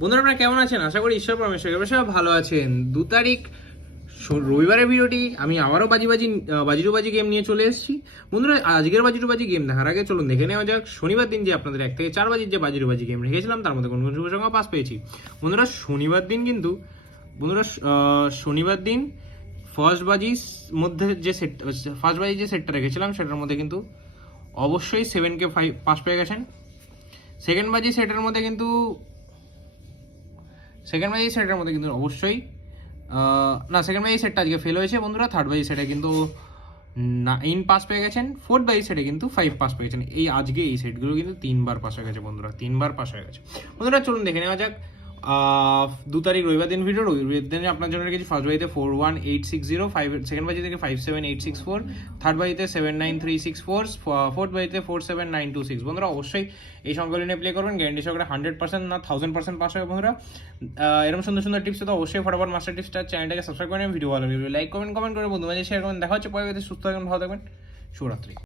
বন্ধুরা আপনারা কেমন আছেন? আশা করি ঈশ্বর পরমেশ্বর সবাই ভালো আছেন। 2 তারিখ রবিবারের ভিডিওটি আমি আবারও বাজি গেম নিয়ে চলে এসেছি। বন্ধুরা আজকের বাজি গেম দেখার আগে চলুন দেখে নেওয়া যাক শনিবার দিন যে আপনাদের 1 থেকে 4 বাজির যে বাজি গেম রেখেছিলাম তার মধ্যে কোন কোন শুভ সংখ্যা পাস পেয়েছি। বন্ধুরা শনিবার দিন ফার্স্ট বাজির যে সেটটা রেখেছিলাম সেটার মধ্যে কিন্তু অবশ্যই 7K পাস পেয়ে গেছেন। সেকেন্ড বাজি সেটের মধ্যে কিন্তু অবশ্যই সেকেন্ড বাজি সেটটা আজকে ফেল হয়েছে বন্ধুরা। থার্ড বাজি সেটে কিন্তু 9 পাস পেয়ে গেছেন। ফোর্থ বাজি সেটে কিন্তু 5 পাস পেয়েছেন। আজকে এই সেটগুলো কিন্তু 3বার পাস হয়ে গেছে বন্ধুরা, 3বার পাস হয়ে গেছে। বন্ধুরা চলুন দেখে নেওয়া যাক 2 তারিখ রবিবার দিন ভিডিও। রবিবার দিনে আপনার জন্য রেখেছি ফার্স্ট বাজিতে 41860, সেকেন্ড বাজি থেকে 57864, থার্ড বাজিতে 79364, ফোর্থ বাজিতে 47926। বন্ধুরা অবশ্যই এই সংখ্যাগুলি নিয়ে প্লে করবেন, গ্যারান্টি সহকারে 100% না 1000% পাস হবে বন্ধুরা। এরকম সুন্দর সুন্দর টিপস তো অবশ্যই ফটাফট মাস্টার টিপস চ্যানেলটাকে সাবস্ক্রাইব করেন, ভিডিও ভালো লাগলে লাইক কমেন্ট করে বন্ধু মাঝে শেয়ার করুন। দেখা হচ্ছে পরে সুস্থ থাকবেন, ভালো থাকবেন, শুভরাত্রি।